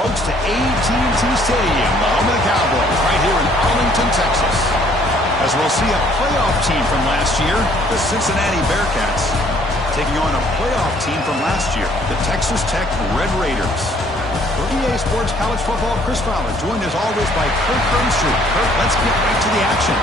folks, to AT&T Stadium, the home of the Cowboys, right here in Arlington, Texas. As we'll see a playoff team from last year, the Cincinnati Bearcats, taking on a playoff team from last year, the Texas Tech Red Raiders. For EA Sports College Football, Chris Fowler, joined as always by Kirk Herbstreit. Kirk, let's get right to the action.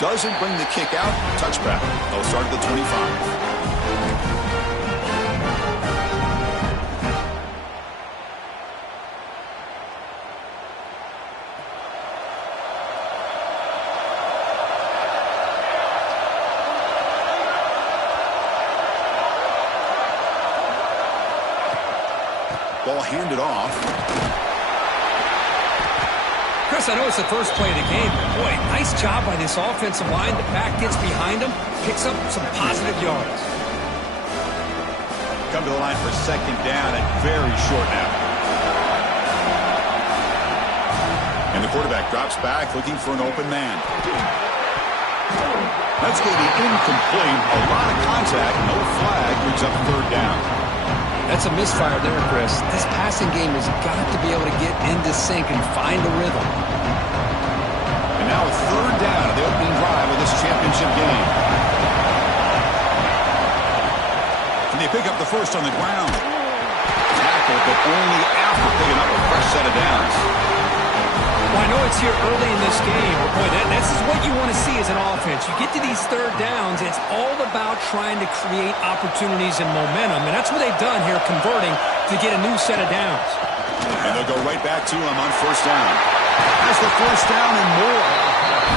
Doesn't bring the kick out. Touchback. They'll start at the 25. Ball handed off. Chris, I know it's the first play of the game, but boy, nice job by this offensive line. The back gets behind him, picks up some positive yards. Come to the line for second down and very short now. And the quarterback drops back looking for an open man. That's going to be incomplete. A lot of contact, no flag, brings up third down. That's a misfire there, Chris. This passing game has got to be able to get into sync and find a rhythm. And now a third down of the opening drive of this championship game. Can they pick up the first on the ground? Tackle, but only after picking up a fresh set of downs. Well, I know it's here early in this game, but boy, this is what you want to see as an offense. You get to these third downs, it's all about trying to create opportunities and momentum, and that's what they've done here, converting to get a new set of downs. And they'll go right back to him on first down. Has the first down and more.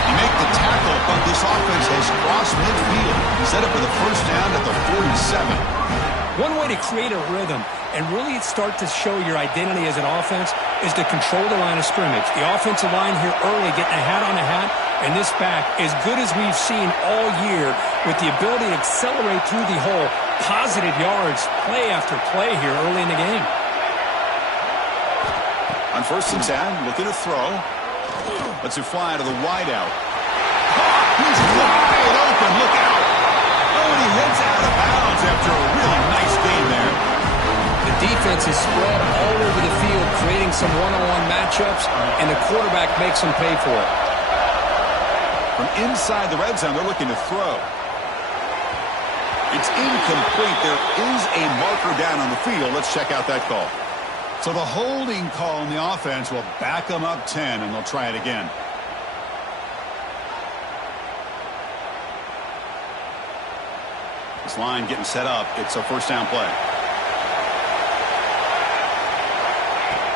You make the tackle, but this offense has crossed midfield. Set up for the first down at the 47. One way to create a rhythm and really start to show your identity as an offense is to control the line of scrimmage. The offensive line here early getting a hat on a hat, and this back, as good as we've seen all year, with the ability to accelerate through the hole, positive yards, play after play here early in the game. On first and 10, looking to throw. Let's it fly to the wideout. He's wide open, look out. Oh, and he heads out of bounds after a really nice game there. The defense is spread all over the field, creating some one-on-one matchups, and the quarterback makes them pay for it. From inside the red zone, they're looking to throw. It's incomplete. There is a marker down on the field. Let's check out that call. So the holding call on the offense will back them up 10, and they'll try it again. This line getting set up. It's a first down play.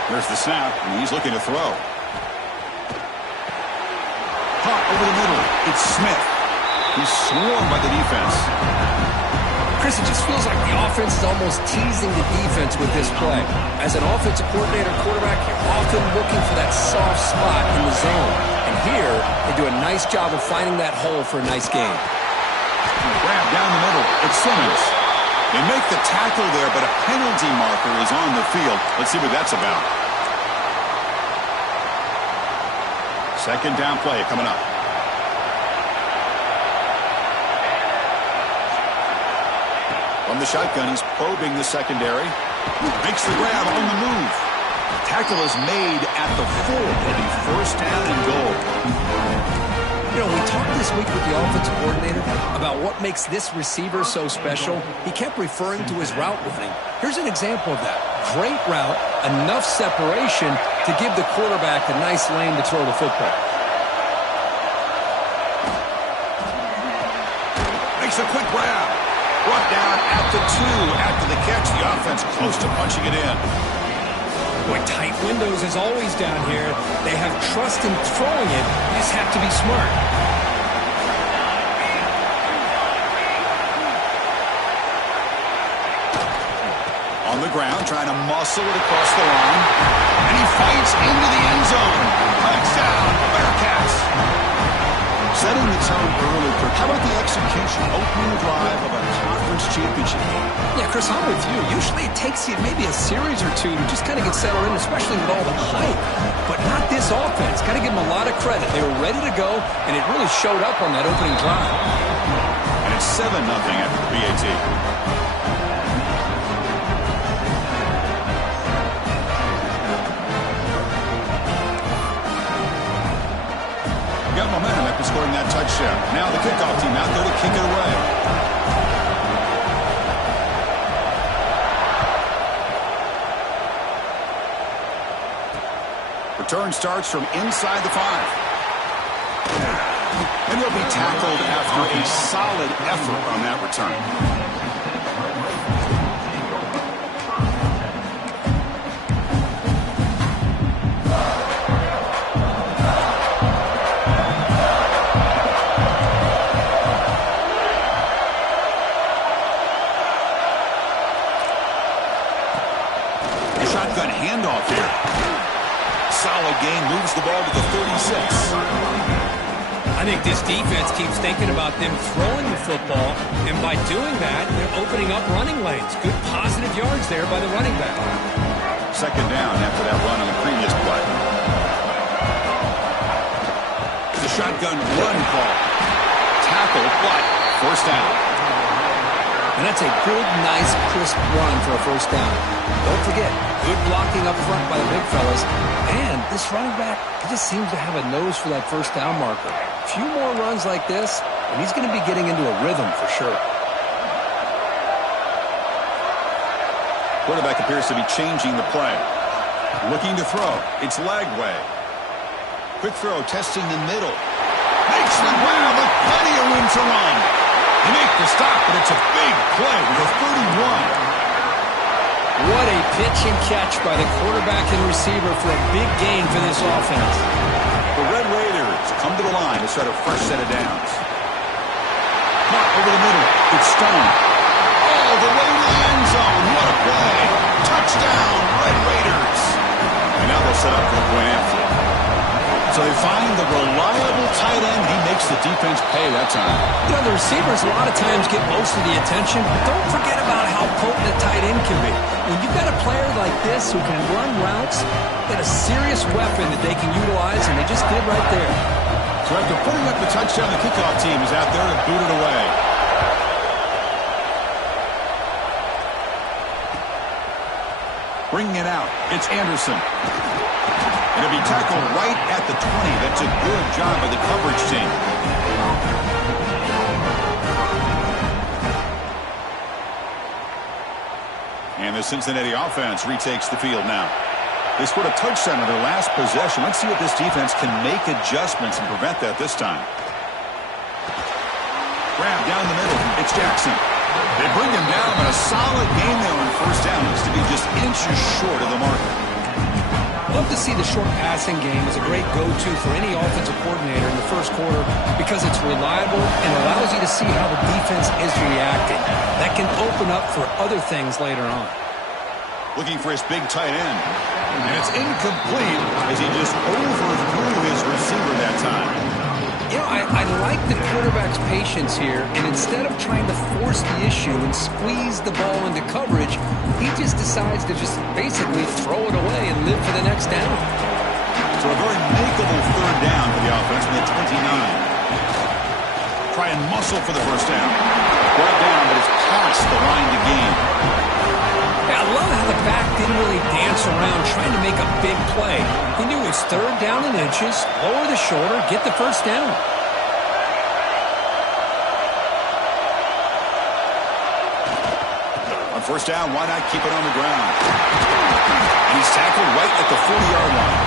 There's the snap, and he's looking to throw. Caught over the middle. It's Smith. He's swarmed by the defense. Chris, it just feels like the offense is almost teasing the defense with this play. As an offensive coordinator, quarterback, you're often looking for that soft spot in the zone. And here, they do a nice job of finding that hole for a nice game. Grab down the middle. It's Simmons. They make the tackle there, but a penalty marker is on the field. Let's see what that's about. Second down play coming up. From the shotgun, he's probing the secondary. Makes the grab on the move. Tackle is made at the 4. It'll be first down and goal. You know, we talked this week with the offensive coordinator about what makes this receiver so special. He kept referring to his route running. Here's an example of that. Great route, enough separation to give the quarterback a nice lane to throw the football. Makes a quick grab. Brought down at the 2. After the catch, the offense close to punching it in. Boy, tight windows as always down here. They have trust in throwing it. You just have to be smart. the ground, trying to muscle it across the line. And he fights into the end zone. Touchdown, Bearcats. Setting the tone early, Kirk. How about the execution? Opening drive of a conference championship game. Yeah, Chris, I'm with you. Usually it takes you maybe a series or two to just kind of get settled in, especially with all the hype. But not this offense. Got to give them a lot of credit. They were ready to go, and it really showed up on that opening drive. And it's 7-0 after the PAT. Got momentum after scoring that touchdown. Now the kickoff team out there to kick it away. Return starts from inside the 5. And he'll be tackled after a solid effort on that return. Shotgun handoff here. Solid gain, moves the ball to the 36. I think this defense keeps thinking about them throwing the football, and by doing that, they're opening up running lanes. Good positive yards there by the running back. Second down after that run on the previous play. It's a shotgun run call. Tackle, but first down. And that's a good, nice, crisp run for a first down. Don't forget, good blocking up front by the big fellas. And this running back, he just seems to have a nose for that first down marker. A few more runs like this, and he's going to be getting into a rhythm for sure. Quarterback appears to be changing the play. Looking to throw. It's Lagway. Quick throw, testing the middle. Makes the ground with plenty of room to run. He makes the stop, but it's a big play with a 31. What a pitch and catch by the quarterback and receiver for a big gain for this offense. The Red Raiders come to the line to start a fresh set of downs. Caught over the middle. It's Stone. All the way to the end zone. What a play. Touchdown, Red Raiders. And now they'll set up for the point after. So they find the reliable tight end. He makes the defense pay that time. You know, the receivers a lot of times get most of the attention, but don't forget about how potent a tight end can be. When you've got a player like this who can run routes, got a serious weapon that they can utilize, and they just did right there. So after putting up the touchdown, the kickoff team is out there to boot it away. Bringing it out, it's Anderson. It'll be tackled right at the 20. That's a good job by the coverage team. And the Cincinnati offense retakes the field now. They scored a touchdown on their last possession. Let's see if this defense can make adjustments and prevent that this time. Grab down the middle. It's Jackson. They bring him down, but a solid game there on first down. Looks to be just inches short of the marker. Love to see the short passing game as a great go-to for any offensive coordinator in the first quarter because it's reliable and allows you to see how the defense is reacting. That can open up for other things later on. Looking for his big tight end. And it's incomplete as he just overthrew his receiver that time. You know, I like the quarterback's patience here, and instead of trying to force the issue and squeeze the ball into coverage, he just decides to just basically throw it away and live for the next down. So a very makeable third down for the offense from the 29. Try and muscle for the first down. Brought down, but it's past the line to gain. Yeah, I love how the back didn't really dance around trying to make a big play. He knew his third down in inches, lower the shoulder, get the first down. On first down, why not keep it on the ground? And he's tackled right at the 40-yard line.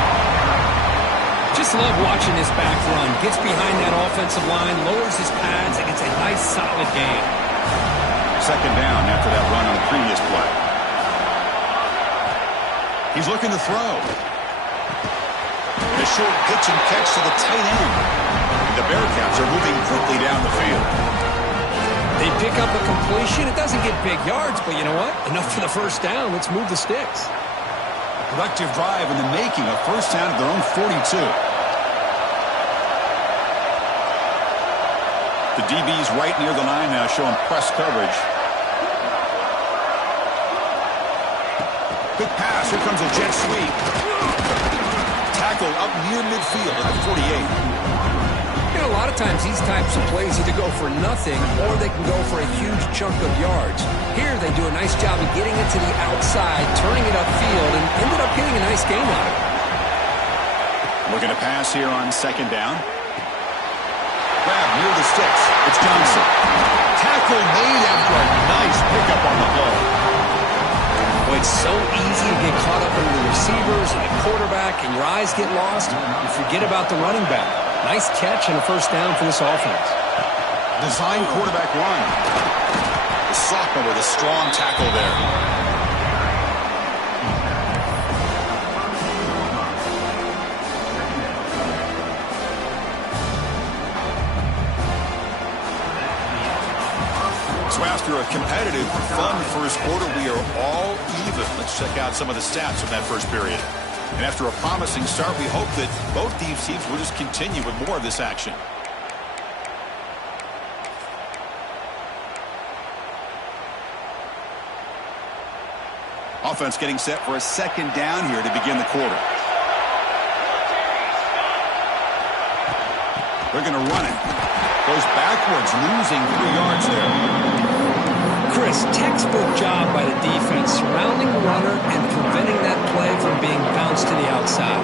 Just love watching this back run. Gets behind that offensive line, lowers his pads, and it's a nice, solid gain. Second down after that run on the previous play. He's looking to throw. And a short pitch and catch to the tight end. And the Bearcats are moving quickly down the field. They pick up a completion. It doesn't get big yards, but you know what? Enough for the first down. Let's move the sticks. Productive drive in the making, a first down at their own 42. The DB's right near the line now, showing press coverage. Quick pass. Here comes a jet sweep. Tackle up near midfield at the 48. You know, a lot of times these types of plays either go for nothing or they can go for a huge chunk of yards. Here they do a nice job of getting it to the outside, turning it upfield, and ended up getting a nice gain on it. Looking to pass here on second down. Grab near the sticks. It's Johnson. Tackle made after a nice pickup on the play. Well, it's so easy to get caught up in the receivers and the quarterback, and your eyes get lost. You forget about the running back. Nice catch and a first down for this offense. Design quarterback run. The sophomore with a strong tackle there. So after a competitive, fun first quarter, we are all even. Let's check out some of the stats from that first period. And after a promising start, we hope that both these teams will just continue with more of this action. Offense getting set for a second down here to begin the quarter. They're going to run it. Goes backwards, losing 3 yards there. Chris, textbook job by the defense, surrounding the runner and preventing that play from being bounced to the outside.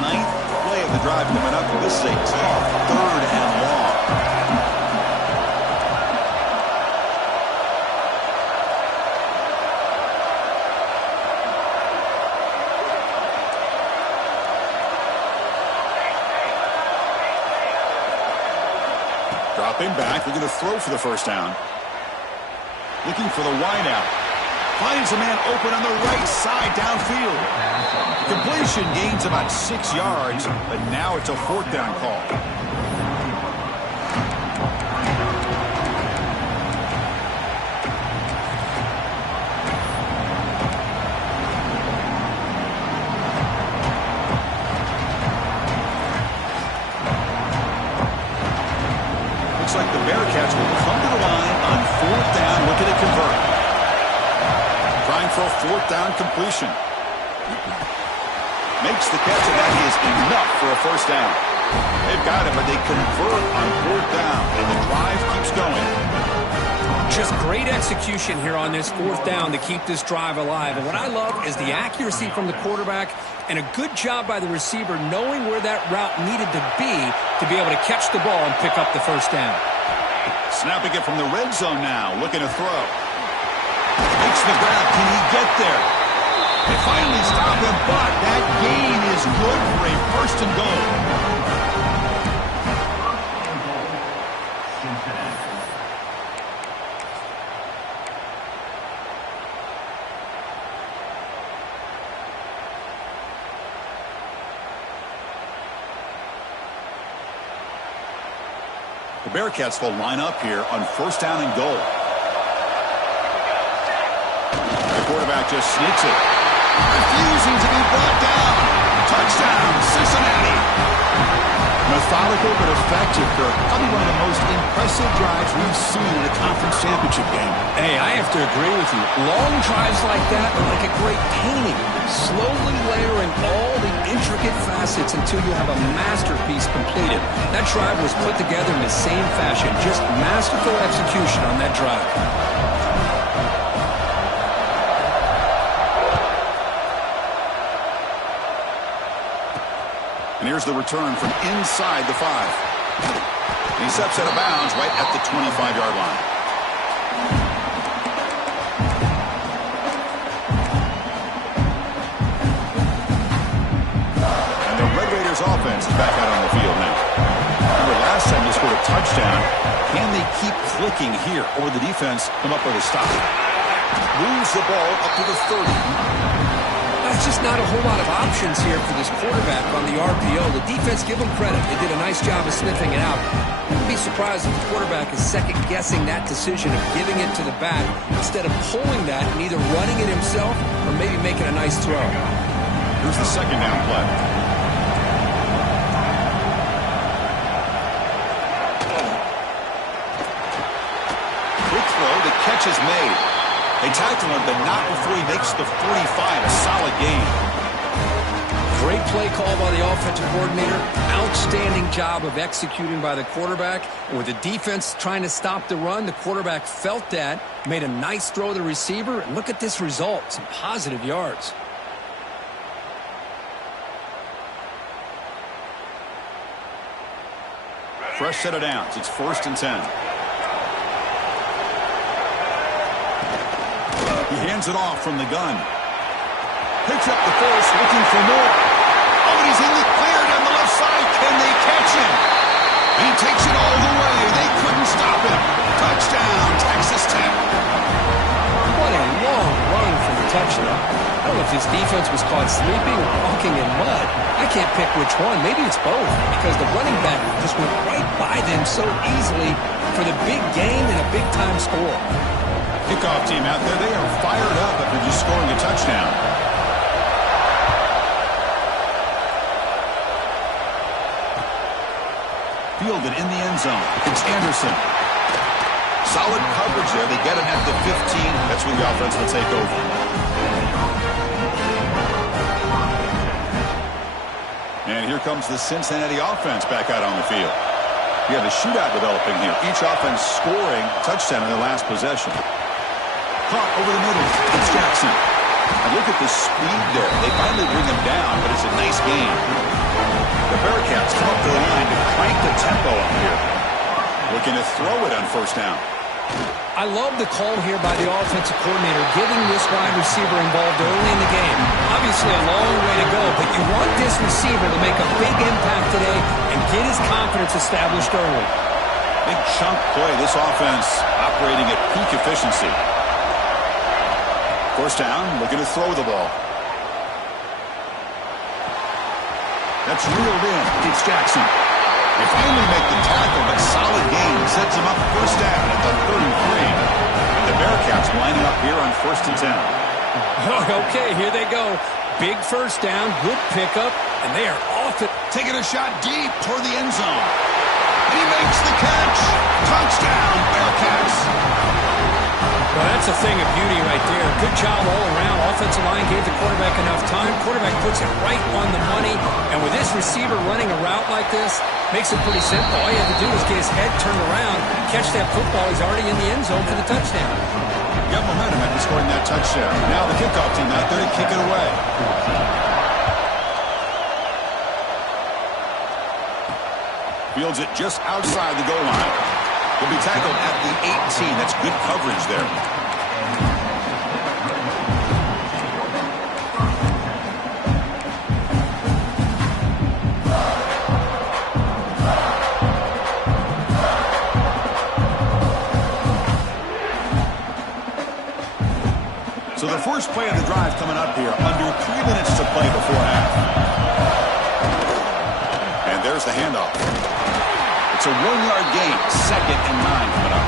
Ninth play of the drive coming up. This is a tough 3rd and long. Dropping back, they're going to throw for the first down. Looking for the wideout. Finds a man open on the right side downfield. Completion gains about 6 yards, but now it's a 4th down call. Like the Bearcats will come to the line on 4th down, looking to convert. Trying for a 4th down completion. Makes the catch, and that is enough for a first down. They've got it, but they convert on 4th down, and the drive keeps going. Just great execution here on this 4th down to keep this drive alive. And what I love is the accuracy from the quarterback and a good job by the receiver knowing where that route needed to be able to catch the ball and pick up the first down. Snapping it from the red zone now, looking to throw. Makes the grab. Can he get there? They finally stop him, but that gain is good for a 1st and goal. The Bearcats will line up here on 1st down and goal. The quarterback just sneaks it. Refusing to be brought down. Touchdown, Cincinnati. Methodical but effective, Kirk. Probably one of the most impressive drives we've seen in a conference championship game. Hey, I have to agree with you. Long drives like that are like a great painting. Slowly layering all the intricate facets until you have a masterpiece completed. That drive was put together in the same fashion. Just masterful execution on that drive. And here's the return from inside the 5. And he steps out of bounds right at the 25-yard line. And the Red Raiders offense is back out on the field now. Remember last time they scored a touchdown. Can they keep clicking here, or will the defense come up with a stop? Moves the ball up to the 30. That's There's just not a whole lot of options here for this quarterback on the RPO. The defense, give them credit. They did a nice job of sniffing it out. Wouldn't be surprised if the quarterback is second-guessing that decision of giving it to the back instead of pulling that and either running it himself or maybe making a nice throw. Here's the second down play. Quick throw. The catch is made. They tackle him, but not before he makes the 45. A solid gain. Great play call by the offensive coordinator. Outstanding job of executing by the quarterback. And with the defense trying to stop the run, the quarterback felt that, made a nice throw to the receiver. And look at this result. Some positive yards. Fresh set of downs. It's 1st and 10. He hands it off from the gun. Picks up the force, looking for more. Oh, and he's in the clear down the left side. Can they catch him? He takes it all the way. They couldn't stop him. Touchdown, Texas Tech. What a long run for the touchdown. I don't know if his defense was caught sleeping or walking in mud. I can't pick which one. Maybe it's both, because the running back just went right by them so easily for the big gain and a big-time score. Kickoff team out there, they are fired up after just scoring a touchdown. Fielded in the end zone. It's Anderson. Solid coverage there. They get him at the 15. That's when the offense will take over. And here comes the Cincinnati offense back out on the field. We have a shootout developing here. Each offense scoring a touchdown in their last possession. Caught over the middle. It's Jackson. And look at the speed there. They finally bring him down, but it's a nice game. The Bearcats come up to the line to crank the tempo up here. Looking to throw it on 1st down. I love the call here by the offensive coordinator, getting this wide receiver involved early in the game. Obviously a long way to go, but you want this receiver to make a big impact today and get his confidence established early. Big chunk play. This offense operating at peak efficiency. 1st down, looking to throw the ball. That's reeled in. It's Jackson. They finally make the tackle, but solid gain sets him up 1st down at the 33. And the Bearcats lining up here on 1st and 10. Okay, here they go. Big 1st down, good pickup, and they are off it. Taking a shot deep toward the end zone. And he makes the catch. Touchdown, Bearcats. Well, that's a thing of beauty right there. Good job all around. Offensive line gave the quarterback enough time. Quarterback puts it right on the money. And with this receiver running a route like this, makes it pretty simple. All you have to do is get his head turned around, catch that football. He's already in the end zone for the touchdown. Got momentum after scoring that touchdown. Now the kickoff team out there to kick it away. Fields it just outside the goal line. Will be tackled at the 18. That's good coverage there. So the first play of the drive coming up here, under 3 minutes to play before half. And there's the handoff. It's a 1-yard gain, 2nd and 9 coming up.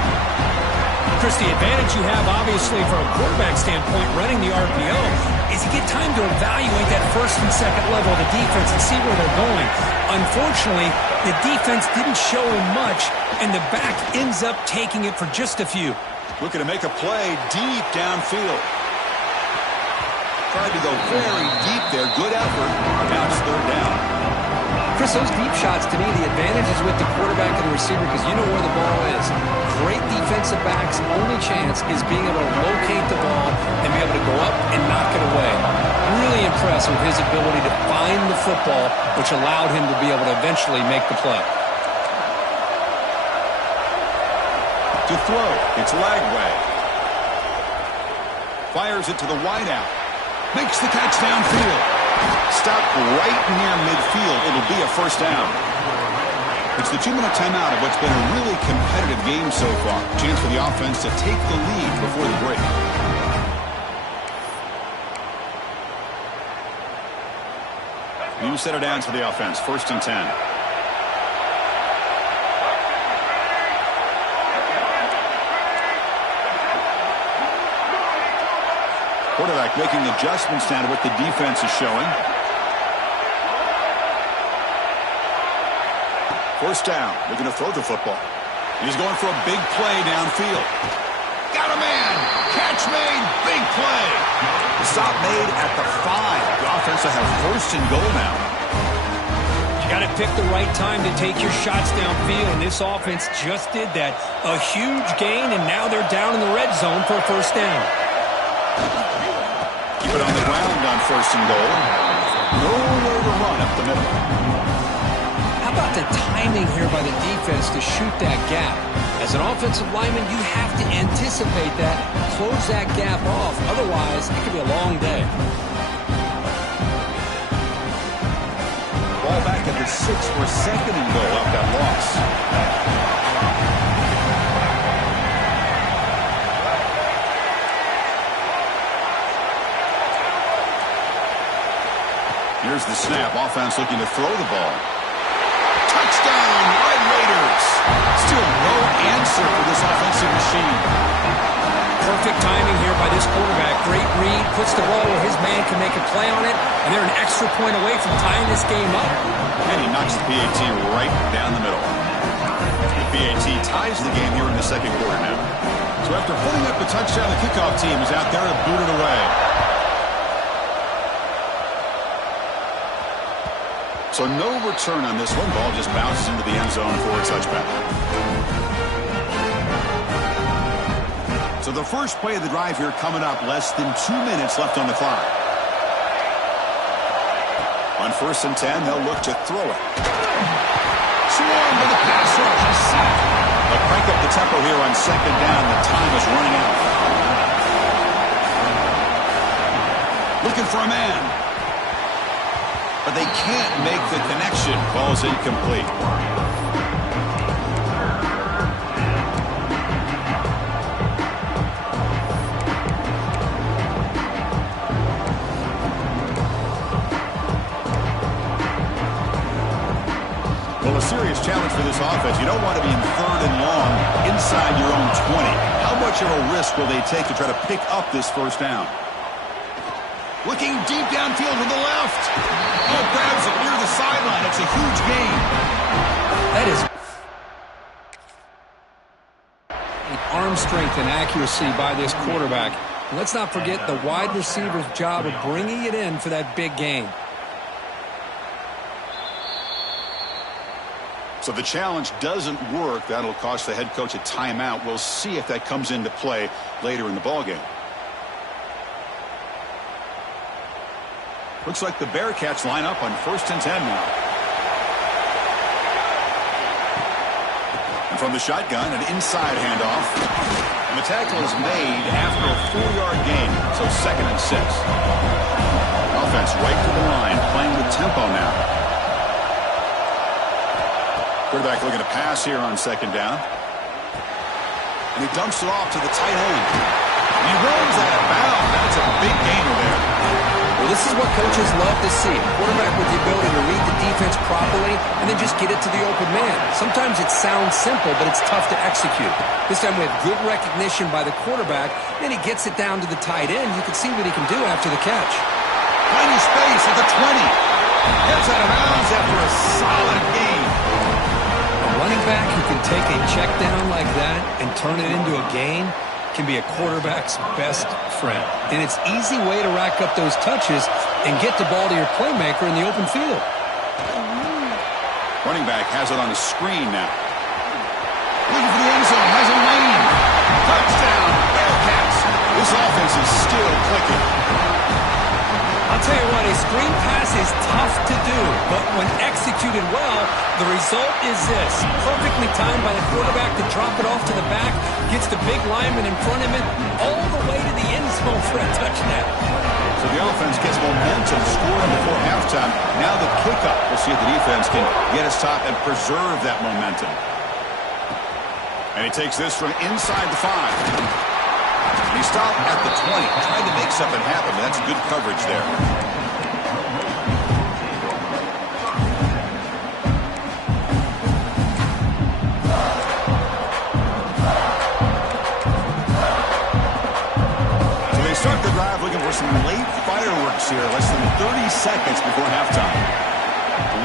Chris, the advantage you have, obviously, from a quarterback standpoint, running the RPO, is you get time to evaluate that 1st and 2nd level of the defense and see where they're going. Unfortunately, the defense didn't show him much, and the back ends up taking it for just a few. Looking to make a play deep downfield. Tried to go very deep there. Good effort. Now it's 3rd down. Chris, those deep shots, to me, the advantage is with the quarterback and the receiver because you know where the ball is. Great defensive backs' only chance is being able to locate the ball and be able to go up and knock it away. Really impressed with his ability to find the football, which allowed him to be able to eventually make the play. To throw, it's Lagway. Fires it to the wideout. Makes the catch downfield. Stopped right near midfield. It'll be a 1st down. It's the 2-minute timeout of what's been a really competitive game so far. Chance for the offense to take the lead before the break. New set of downs for the offense. 1st and 10. Quarterback making adjustments down to what the defense is showing. 1st down. They're going to throw the football. He's going for a big play downfield. Got a man. Catch made. Big play. The stop made at the 5. The offense will have 1st and goal now. You got to pick the right time to take your shots downfield, and this offense just did that. A huge gain, and now they're down in the red zone for a 1st down. Keep it on the ground on 1st and goal. Nowhere to run up the middle. How about the timing here by the defense to shoot that gap? As an offensive lineman, you have to anticipate that, close that gap off. Otherwise, it could be a long day. Ball back at the 6 for 2nd and goal off that loss. Here's the snap. Offense looking to throw the ball. Touchdown, Red Raiders. Still no answer for this offensive machine. Perfect timing here by this quarterback. Great read, puts the ball where his man can make a play on it, and they're an extra point away from tying this game up. And he knocks the PAT right down the middle. The PAT ties the game here in the 2nd quarter now. So after putting up the touchdown, the kickoff team is out there to boot it away. So no return on this one. Ball just bounces into the end zone for a touchback. So the first play of the drive here coming up. Less than 2 minutes left on the clock. On 1st and 10, they'll look to throw it. Swarm with the pass rush. A sack. They'll crank up the tempo here on 2nd down. The time is running out. Looking for a man. But they can't make the connection. Ball's incomplete. Well, a serious challenge for this offense. You don't want to be in 3rd and long inside your own 20. How much of a risk will they take to try to pick up this 1st down? Looking deep downfield to the left. Oh, grabs it near the sideline. It's a huge gain. That is arm strength and accuracy by this quarterback. And let's not forget the wide receiver's job of bringing it in for that big gain. So the challenge doesn't work. That'll cost the head coach a timeout. We'll see if that comes into play later in the ballgame. Looks like the Bearcats line up on 1st and 10 now. And from the shotgun, an inside handoff. And the tackle is made after a 4-yard gain, so 2nd and 6. Offense right to the line, playing with tempo now. Quarterback looking to pass here on 2nd down. And he dumps it off to the tight end. And he runs out of bounds. That's a big gainer there. Well, this is what coaches love to see. A quarterback with the ability to read the defense properly and then just get it to the open man. Sometimes it sounds simple, but it's tough to execute. This time we have good recognition by the quarterback. Then he gets it down to the tight end. You can see what he can do after the catch. Finding space at the 20. Gets out of bounds after a solid gain. A running back who can take a check down like that and turn it into a gain can be a quarterback's best friend. And it's an easy way to rack up those touches and get the ball to your playmaker in the open field. Running back has it on the screen now. Looking for the end zone. Has a lane. Touchdown, Bearcats. This offense is still clicking. I'll tell you what, a screen pass is tough to do, but when executed well, the result is this. Perfectly timed by the quarterback to drop it off to the back, gets the big lineman in front of him, all the way to the end zone for a touchdown. So the offense gets momentum, scoring before halftime. Now the kickoff. We'll see if the defense can get a stop and preserve that momentum. And he takes this from inside the 5. He stopped at the 20, trying to make something happen, but that's good coverage there. seconds before halftime.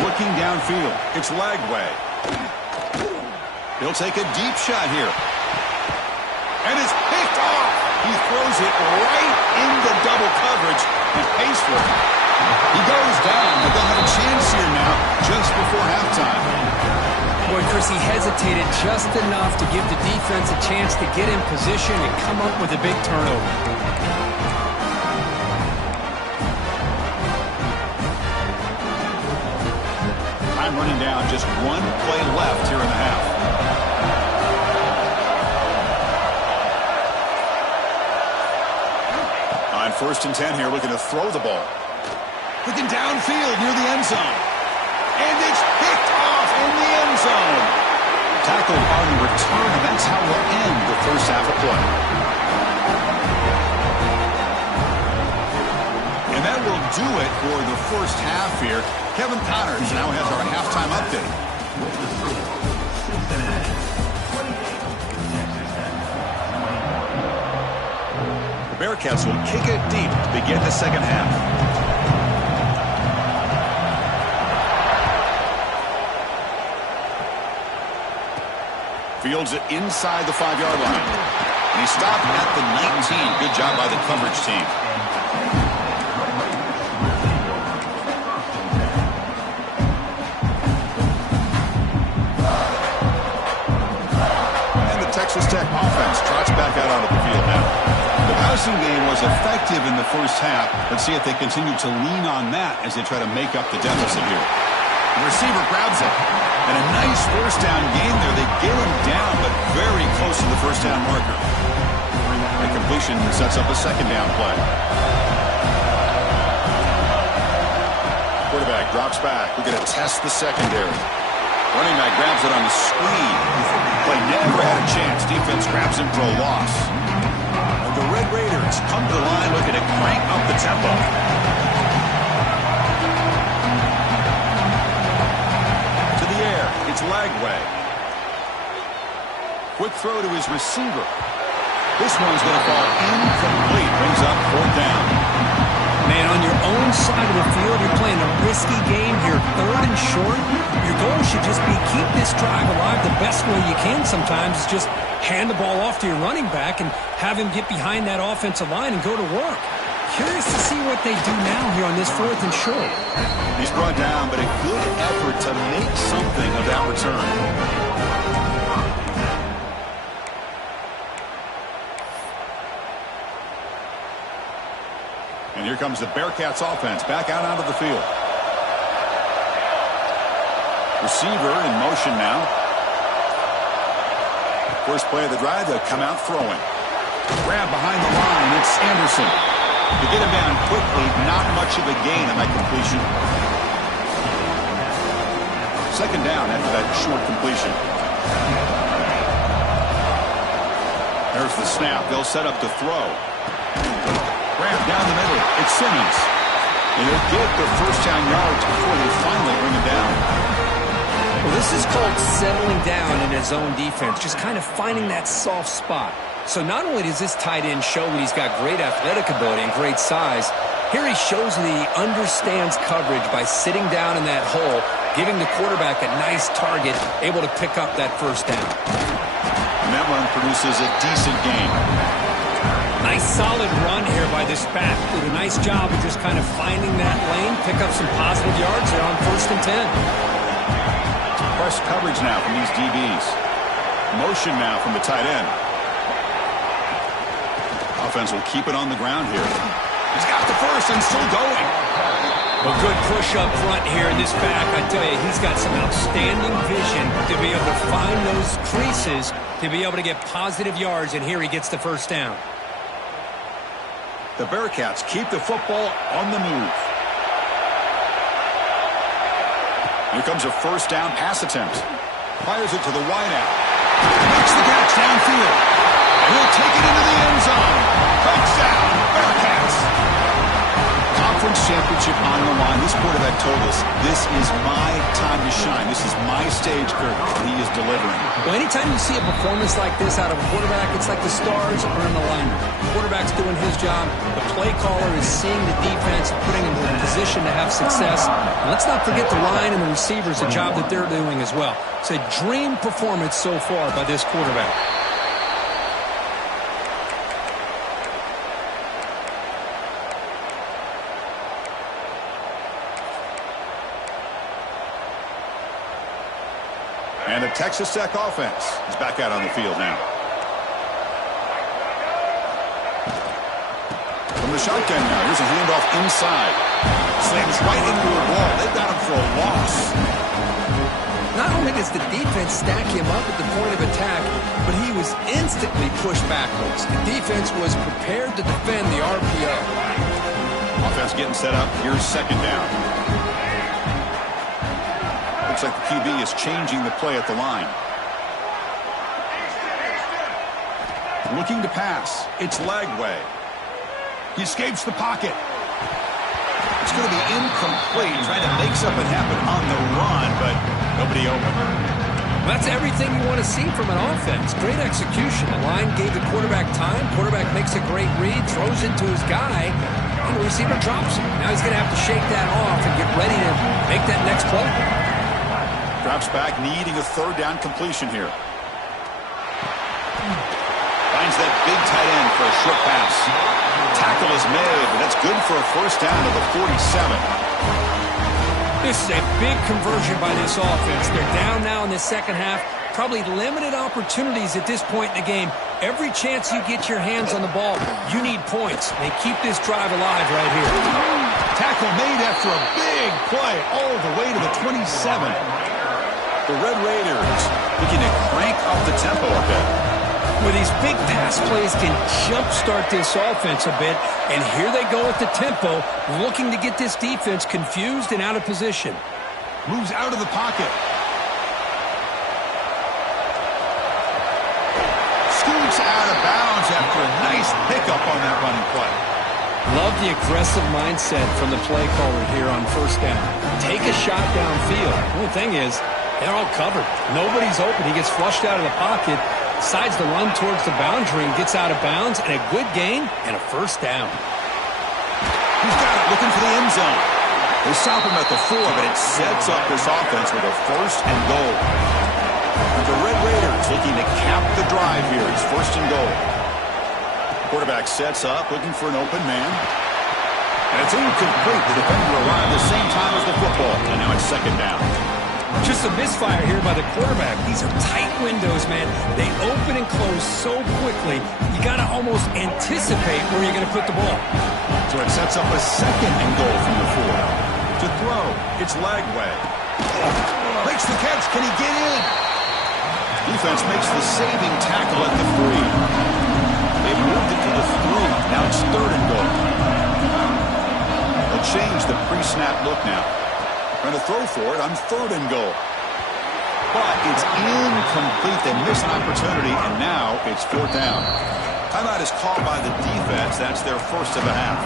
Looking downfield, it's Lagway. He'll take a deep shot here. And it's picked off. He throws it right into double coverage and pays for it. He goes down, but they'll have a chance here now just before halftime. Boy, Chris, he hesitated just enough to give the defense a chance to get in position and come up with a big turnover. Time running down, just one play left here in the half. On 1st and 10 here, looking to throw the ball. Looking downfield near the end zone. And it's picked off in the end zone. Tackled on the return, and that's how we'll end the first half of play. And that will do it for the first half here. Kevin Connors now has our halftime update. The Bearcats will kick it deep to begin the second half. Fields it inside the 5-yard line. And he stopped at the 19. Good job by the coverage team. And the Texas Tech offense trots back out onto the field now. The passing game was effective in the first half. Let's see if they continue to lean on that as they try to make up the deficit here. The receiver grabs it. And a nice first down game there. They get him down, but very close to the first down marker. The completion sets up a second down play. Quarterback drops back. We're going to test the secondary. Running back grabs it on the screen. Play never had a chance. Defense grabs him for a loss. The Red Raiders come to the line looking to crank up the tempo. It's Lagway. Quick throw to his receiver. This one's going to fall incomplete. Brings up 4th down. Man, on your own side of the field, you're playing a risky game here. 3rd and short. Your goal should just be keep this drive alive the best way you can sometimes. Is just hand the ball off to your running back and have him get behind that offensive line and go to work. Curious to see what they do now here on this 4th and short. He's brought down, but a good effort to make something of that return. And here comes the Bearcats offense back out onto the field. Receiver in motion now. First play of the drive, they'll come out throwing. Grab behind the line, it's Anderson. To get him down quickly, not much of a gain on that completion. Second down after that short completion. There's the snap. They'll set up to throw. Grab down the middle. It's Simmons. And they'll get their first down yards before they finally bring him down. Well, this is called settling down in his own defense, just kind of finding that soft spot. So not only does this tight end show that he's got great athletic ability and great size, here he shows that he understands coverage by sitting down in that hole, giving the quarterback a nice target, able to pick up that first down. And that run produces a decent gain. Nice solid run here by this back. Did a nice job of just kind of finding that lane, pick up some positive yards there on 1st and 10. Press coverage now from these DBs. Motion now from the tight end. Offense will keep it on the ground here. He's got the first and still going. A good push up front here in this back. I tell you, he's got some outstanding vision to be able to find those creases, to be able to get positive yards, and here he gets the first down. The Bearcats keep the football on the move. Here comes a first down pass attempt. Fires it to the wideout. Makes the catch downfield. He'll take it into the end zone. Touchdown, Bearcats. conference championship on the line. This quarterback told us, this is my time to shine. This is my stage, Kirk, and he is delivering. Well, anytime you see a performance like this out of a quarterback, it's like the stars are in alignment. The quarterback's doing his job. The play caller is seeing the defense, putting him in a position to have success. And let's not forget the line and the receivers, the job that they're doing as well. It's a dream performance so far by this quarterback. And the Texas Tech offense is back out on the field now. From the shotgun now, here's a handoff inside. Slams right into a wall. They've got him for a loss. Not only does the defense stack him up at the point of attack, but he was instantly pushed backwards. The defense was prepared to defend the RPO. Offense getting set up. Here's second down. Looks like the QB is changing the play at the line. Looking to pass. It's Lagway. He escapes the pocket. It's going to be incomplete. Trying to make something happen on the run, but nobody open. That's everything you want to see from an offense. Great execution. The line gave the quarterback time. Quarterback makes a great read, throws it to his guy, and the receiver drops him. Now he's going to have to shake that off and get ready to make that next play. Drops back, needing a third down completion here. Finds that big tight end for a short pass. Tackle is made, but that's good for a first down to the 47. This is a big conversion by this offense. They're down now in the second half. Probably limited opportunities at this point in the game. Every chance you get your hands on the ball, you need points. They keep this drive alive right here. Tackle made after a big play all the way to the 27. The Red Raiders looking to crank up the tempo a bit. With these big pass plays can jumpstart this offense a bit, and here they go with the tempo, looking to get this defense confused and out of position. Moves out of the pocket. Scoots out of bounds after a nice pickup on that running play. Love the aggressive mindset from the play caller here on first down. Take a shot downfield. The only thing is, they're all covered. Nobody's open. He gets flushed out of the pocket, decides to run towards the boundary and gets out of bounds, and a good gain and a first down. He's got it, looking for the end zone. They stop him at the 4, but it sets up this offense with a first and goal. And the Red Raiders looking to cap the drive here. It's first and goal. Quarterback sets up, looking for an open man. And it's incomplete. The defender arrived the same time as the football, and now it's second down. Just a misfire here by the quarterback. These are tight windows, man. They open and close so quickly, you got to almost anticipate where you're going to put the ball. So it sets up a second and goal from the 4. To throw, it's Lagway. Makes the catch. Can he get in? Defense makes the saving tackle at the 3. They've moved it to the 3. Now it's third and goal. They'll change the pre-snap look now. Trying to throw for it on third and goal. But it's incomplete. They miss an opportunity, and now it's fourth down. Timeout is called by the defense. That's their first of the half.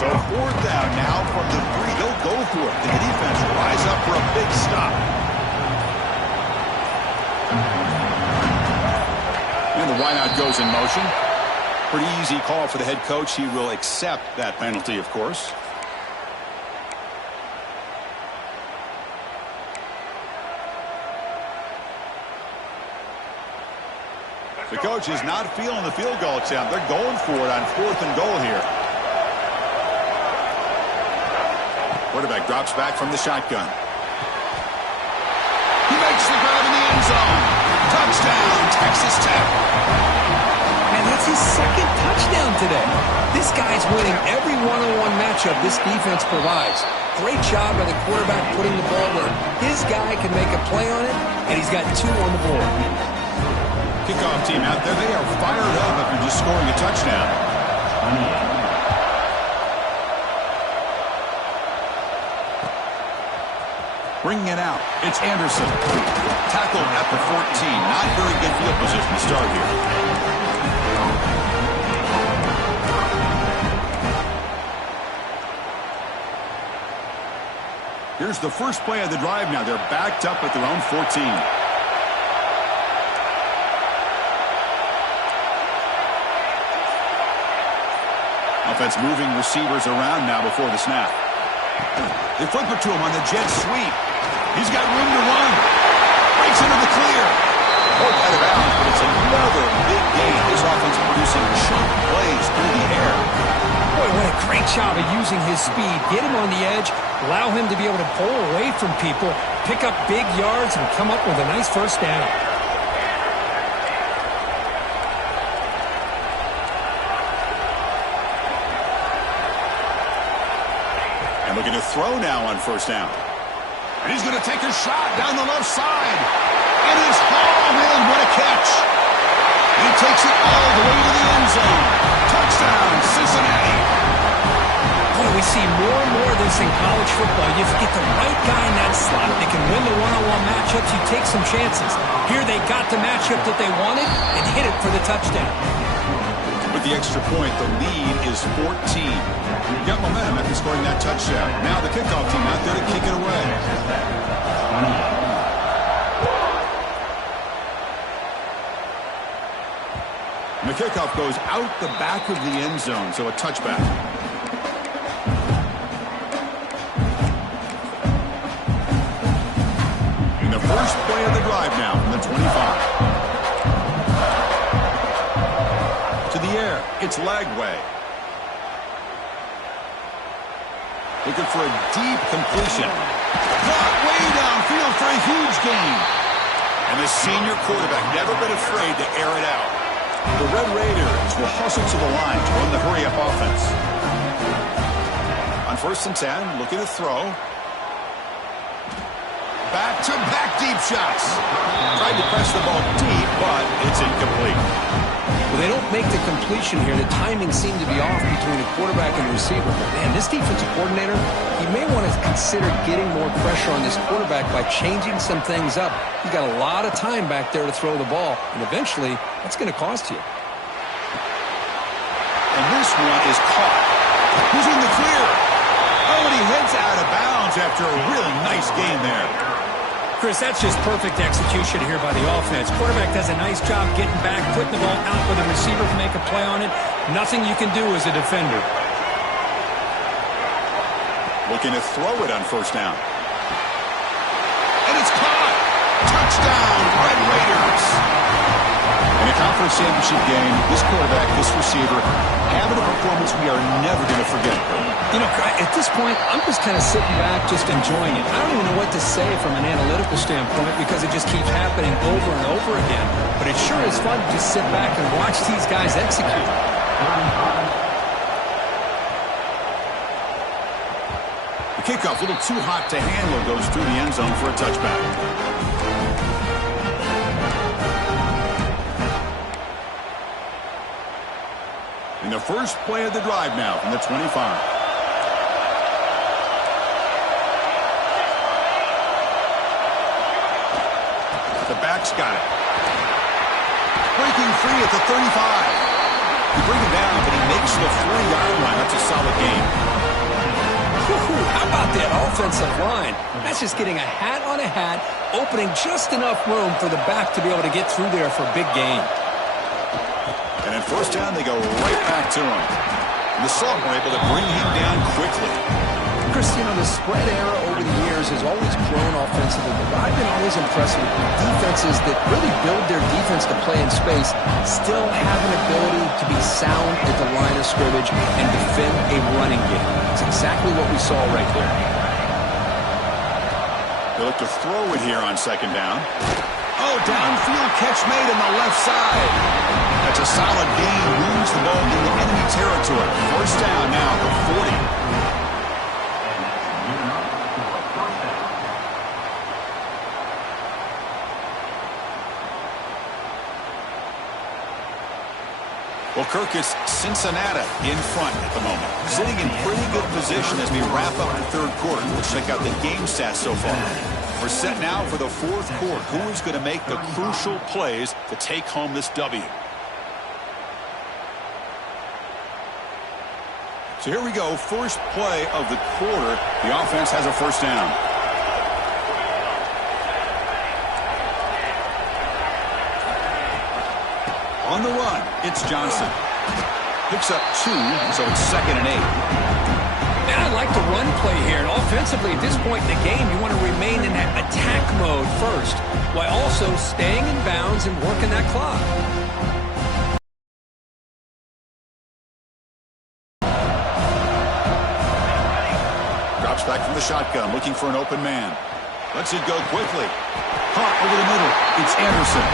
So fourth down now from the 3. They'll go for it. Can the defense rise up for a big stop? And the wideout goes in motion. Pretty easy call for the head coach. He will accept that penalty, of course. The coach is not feeling the field goal attempt. They're going for it on fourth and goal here. Quarterback drops back from the shotgun. He makes the grab in the end zone. Touchdown, Texas Tech. And that's his second touchdown today. This guy's winning every one-on-one matchup this defense provides. Great job by the quarterback putting the ball where his guy can make a play on it, and he's got 2 on the board. Kickoff team out there. They are fired up after just scoring a touchdown. Bringing it out, it's Anderson. Tackled at the 14. Not very good field position to start here. Here's the first play of the drive now. They're backed up at their own 14. Offense moving receivers around now before the snap. They flip it to him on the jet sweep. He's got room to run. Breaks into the clear. Poked out of bounds, but it's another big gain. This offense producing chunk plays through the air. Boy, what a great job of using his speed. Get him on the edge, allow him to be able to pull away from people, pick up big yards, and come up with a nice first down. Looking to throw now on first down. And he's going to take a shot down the left side. And it's hauled in. What a catch. He takes it all the way to the end zone. Touchdown, Cincinnati. Boy, we see more and more of this in college football. If you get the right guy in that slot, they can win the one-on-one matchups. You take some chances. Here they got the matchup that they wanted and hit it for the touchdown. With the extra point, the lead is 14. You got momentum after scoring that touchdown. Now the kickoff team out there to kick it away. And the kickoff goes out the back of the end zone, so a touchback. And the first play of the drive now from the 25. Air. It's Lagway. Looking for a deep completion. Caught way downfield for a huge gain. And the senior quarterback never been afraid to air it out. The Red Raiders will hustle to the line to run the hurry-up offense. On 1st and 10, looking to throw. Back-to-back deep shots. Tried to press the ball deep, but it's incomplete. Well, they don't make the completion here. The timing seemed to be off between the quarterback and the receiver. But, man, this defensive coordinator, he may want to consider getting more pressure on this quarterback by changing some things up. He's got a lot of time back there to throw the ball, and eventually that's going to cost you. And this one is caught. Who's in the clear? Oh, and he heads out of bounds after a really nice gain there. Chris, that's just perfect execution here by the offense. Quarterback does a nice job getting back, putting the ball out where the receiver can make a play on it. Nothing you can do as a defender. Looking to throw it on first down. And it's caught. Touchdown, Red Raiders. In a conference championship game, this quarterback, this receiver, having a performance we are never going to forget. You know, at this point, I'm just kind of sitting back, just enjoying it. I don't even know what to say from an analytical standpoint because it just keeps happening over and over again. But it sure is fun to just sit back and watch these guys execute. The kickoff, a little too hot to handle, goes through the end zone for a touchback. In the first play of the drive now from the 25. The back's got it. Breaking free at the 35. He brings it down, but he makes the 40-yard line. That's a solid gain. How about that offensive line? That's just getting a hat on a hat, opening just enough room for the back to be able to get through there for a big gain. And at first down, they go right back to him. And the Salt were able to bring him down quickly. Christian, the spread era over the years has always grown offensively, but I've been always impressed with defenses that really build their defense to play in space, still have an ability to be sound at the line of scrimmage and defend a running game. It's exactly what we saw right there. They look to throw it here on second down. Oh, downfield catch made on the left side. That's a solid gain. Moves the ball into enemy territory. First down now at the 40. Well, Kirk, it's Cincinnati in front at the moment. Sitting in pretty good position as we wrap up the third quarter. Let's check out the game stats so far. We're set now for the fourth quarter. Who is going to make the crucial plays to take home this W? So here we go. First play of the quarter. The offense has a first down. On the run, it's Johnson. Picks up 2, so it's 2nd and 8. And I like the run play here. And offensively, at this point in the game, you want to remain in that attack mode first, while also staying in bounds and working that clock. Drops back from the shotgun, looking for an open man. Lets it go quickly. Caught over the middle. It's Anderson.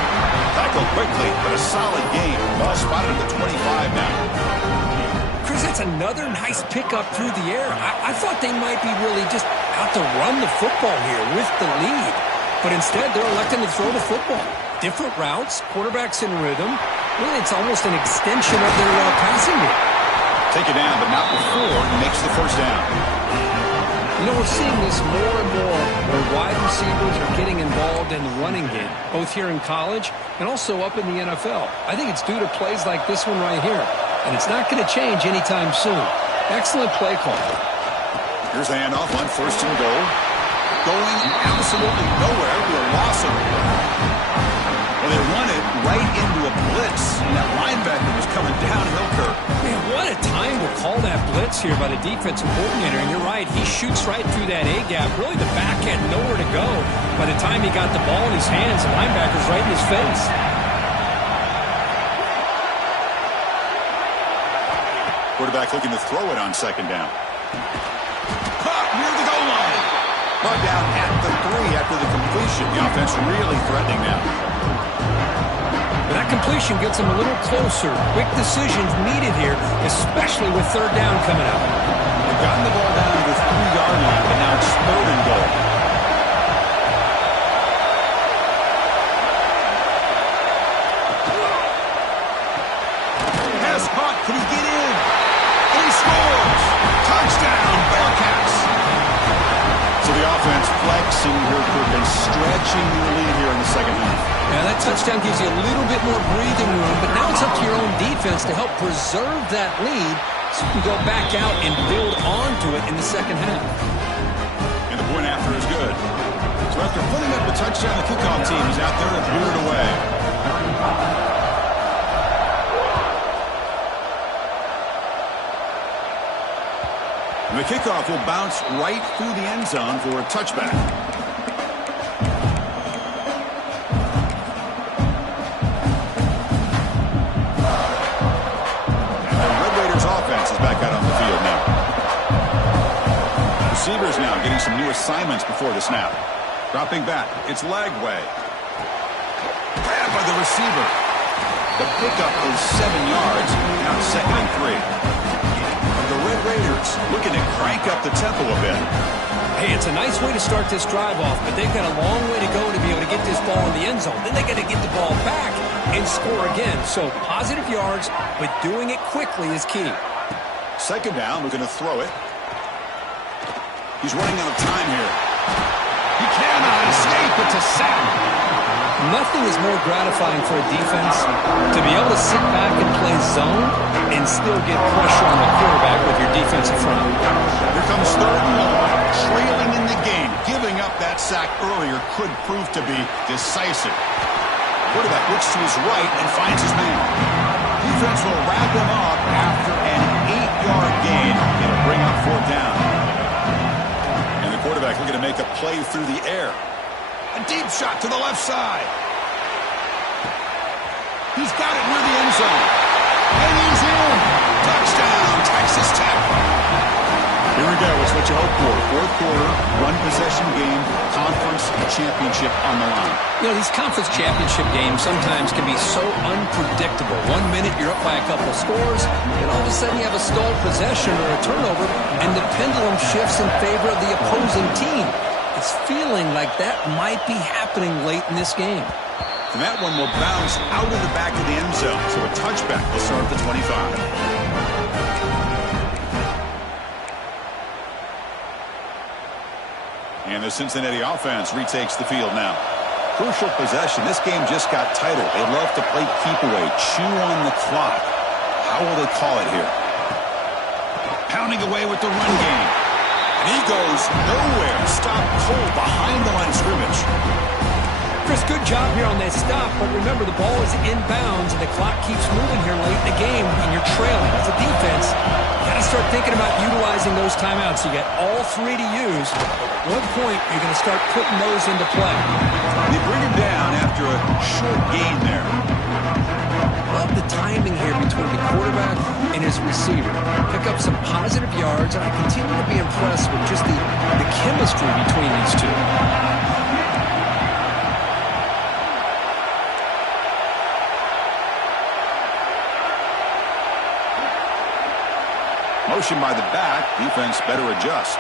Tackled quickly, but a solid game. Ball spotted at the 25 now. Chris, that's another nice pickup through the air. I thought they might be really just out to run the football here with the lead. But instead, they're electing to throw the football. Different routes, quarterback's in rhythm. Really, it's almost an extension of their passing game. Take it down, but not before he makes the first down. You know, we're seeing this more and more where wide receivers are getting involved in the running game, both here in college and also up in the NFL. I think it's due to plays like this one right here, and it's not going to change anytime soon. Excellent play call. Here's the handoff on 1st and goal. Going absolutely nowhere to a loss of it. Well, they run it right into a blitz, and that linebacker was coming downhill, Kirk. Man, what a time to call that blitz here by the defensive coordinator. And you're right, he shoots right through that A-gap. Really, the back had nowhere to go. By the time he got the ball in his hands, the linebacker's right in his face. Quarterback looking to throw it on 2nd down. Caught near the goal line. Brought down at the 3 after the completion. The offense really threatening now. That completion gets them a little closer. Quick decisions needed here, especially with 3rd down coming up. They've gotten the ball down to the 3-yard line, but now it's 3rd and goal. Pass caught. Can he get in? And he scores! Touchdown, Bearcats! So the offense flexing here, and stretching the lead here in the second half. Yeah, that touchdown gives you a little bit more breathing room, but now it's up to your own defense to help preserve that lead so you can go back out and build onto it in the second half. And the point after is good. So after putting up a touchdown, the kickoff team is out there to clear it away. And the kickoff will bounce right through the end zone for a touchback. Back out on the field now. Receivers now getting some new assignments before the snap. Dropping back. It's Lagway. Grabbed by the receiver. The pickup is 7 yards. Now it's 2nd and 3. The Red Raiders looking to crank up the tempo a bit. Hey, it's a nice way to start this drive off, but they've got a long way to go to be able to get this ball in the end zone. Then they got to get the ball back and score again. So positive yards, but doing it quickly is key. 2nd down, we're going to throw it. He's running out of time here. He cannot escape. It's a sack. Nothing is more gratifying for a defense to be able to sit back and play zone and still get pressure on the quarterback with your defensive front. Here comes 3rd and long. Trailing in the game. Giving up that sack earlier could prove to be decisive. Quarterback looks to his right and finds his man. Defense will wrap him up after an 8-yard gain. It'll bring up 4th down. And the quarterback looking to make a play through the air. A deep shot to the left side. He's got it near the end zone. And he's in. Touchdown, Texas Tech. Here we go. It's what you hope for. 4th quarter, one possession game, conference championship on the line. You know, these conference championship games sometimes can be so unpredictable. 1 minute you're up by a couple of scores, and all of a sudden you have a stalled possession or a turnover, and the pendulum shifts in favor of the opposing team. It's feeling like that might be happening late in this game. And that one will bounce out of the back of the end zone. So a touchback will start at the 25. And the Cincinnati offense retakes the field now. Crucial possession. This game just got tighter. They love to play keep away, chew on the clock. How will they call it here? Pounding away with the run game. And he goes nowhere. Stop cold behind the line of scrimmage. Chris, good job here on that stop, but remember the ball is inbounds and the clock keeps moving here late in the game and you're trailing. As a defense, you got to start thinking about utilizing those timeouts. You got all three to use. At what point you're going to start putting those into play? They bring him down after a short gain there. Love the timing here between the quarterback and his receiver. Pick up some positive yards, and I continue to be impressed with just the chemistry between these two. Motion by the back. Defense better adjust.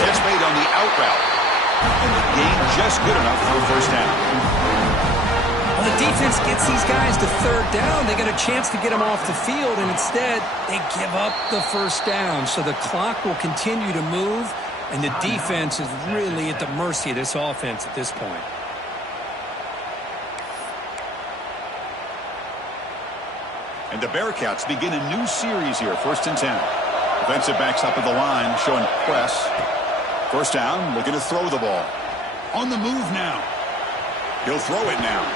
It's made on the out route. And the gain just good enough for a first down. Well, the defense gets these guys to third down. They got a chance to get them off the field, and instead they give up the first down. So the clock will continue to move, and the defense is really at the mercy of this offense at this point. And the Bearcats begin a new series here, 1st and 10. Defensive backs up at the line, showing press. First down, looking to throw the ball. On the move now. He'll throw it now.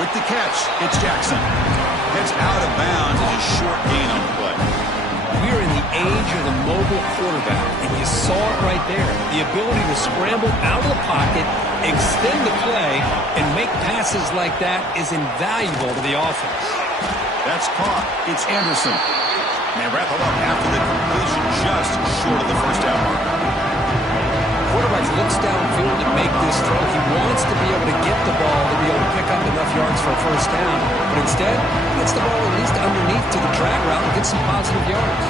With the catch, it's Jackson. Gets out of bounds. It's a short gain on the play. We're in the age of the mobile quarterback, and you saw it right there. The ability to scramble out of the pocket, extend the play, and make passes like that is invaluable to the offense. That's caught. It's Anderson. And they wrap it up after the completion just short of the first down mark. Quarterback looks downfield to make this throw. He wants to be able to get the ball to be able to pick up enough yards for a first down. But instead, he gets the ball at least underneath to the drag route and gets some positive yards.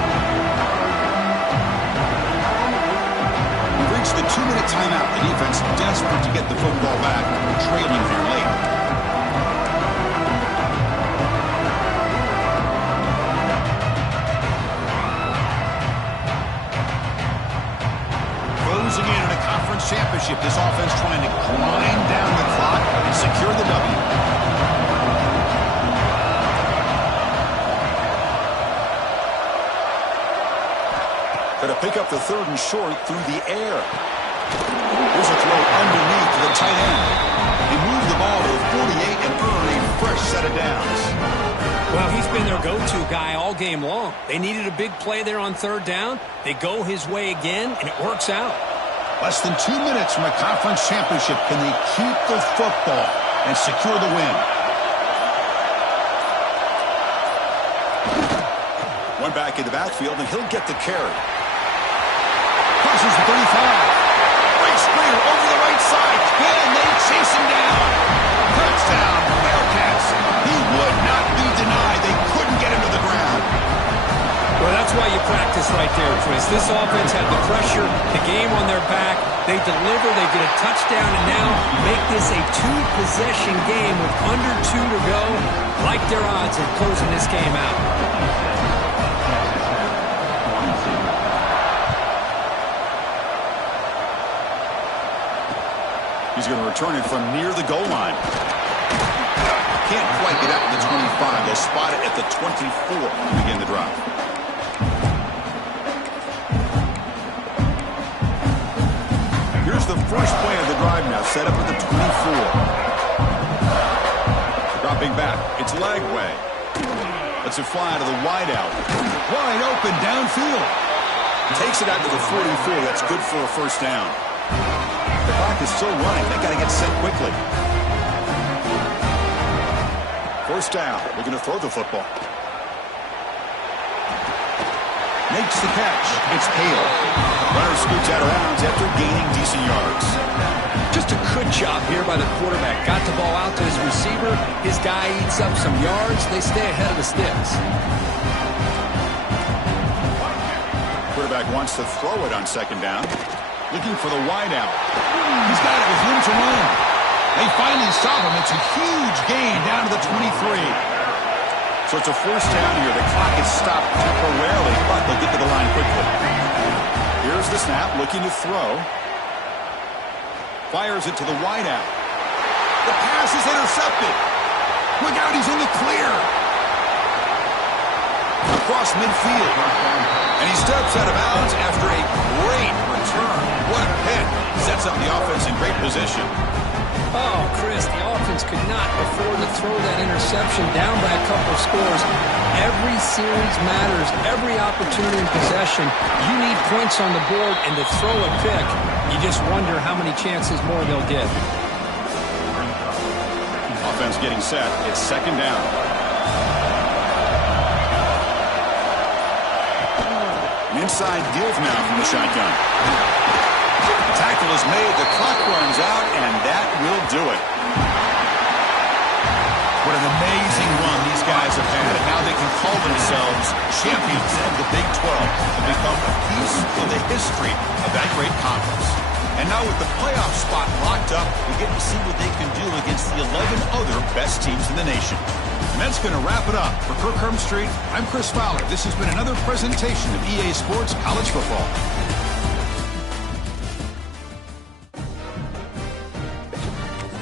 We've reached the 2-minute timeout. The defense desperate to get the football back, trailing here late. Closing in a conference championship, this offense trying to grind down the clock and secure the W. Going to pick up the 3rd and short through the air. Here's a throw underneath to the tight end. They move the ball to the 48 and earn a fresh set of downs. Well, he's been their go-to guy all game long. They needed a big play there on 3rd down. They go his way again, and it works out. Less than 2 minutes from a conference championship. Can they keep the football and secure the win? One back in the backfield, and he'll get the carry. Crosses the 35. Great screen over the right side. And they chase him down. Touchdown, Bearcats. He would not be denied. They couldn't get him to the ground. Well, that's why you practice right there, Chris. This offense had the pressure, the game on their back. They deliver, they get a touchdown, and now make this a 2-possession game with under 2 to go. Like their odds of closing this game out. He's going to return it from near the goal line. Can't quite get out to the 25. They'll spot it at the 24 to begin the drive. Here's the first play of the drive now, set up at the 24. Dropping back, it's Lagway. Lets it fly to the wideout. Wide open downfield. Takes it out to the 44. That's good for a first down. The clock is still running. They got to get set quickly. First down. They're going to throw the football. Makes the catch. It's Hale. Runner scoots out of bounds after gaining decent yards. Just a good job here by the quarterback. Got the ball out to his receiver. His guy eats up some yards. They stay ahead of the sticks. Quarterback wants to throw it on 2nd down. Looking for the wideout. He's got it with room to run. They finally stop him. It's a huge gain down to the 23. So it's a first down here. The clock is stopped temporarily, but they'll get to the line quickly. Here's the snap, looking to throw. Fires it to the wideout. The pass is intercepted. Look out, he's in the clear. Across midfield. And he steps out of bounds after a great return. What a hit. Sets up the offense in great position. Oh, Chris, the offense could not afford to throw that interception down by a couple of scores. Every series matters. Every opportunity in possession. You need points on the board, and to throw a pick, you just wonder how many chances more they'll get. Offense getting set. It's second down. An inside deal now from the shotgun. Tackle is made, the clock runs out, and that will do it. What an amazing run these guys have had, and now they can call themselves champions of the Big 12 and become a piece of the history of that great conference. And now with the playoff spot locked up, we get to see what they can do against the 11 other best teams in the nation. And that's going to wrap it up. For Kirk Herbstreit, I'm Chris Fowler. This has been another presentation of EA Sports College Football.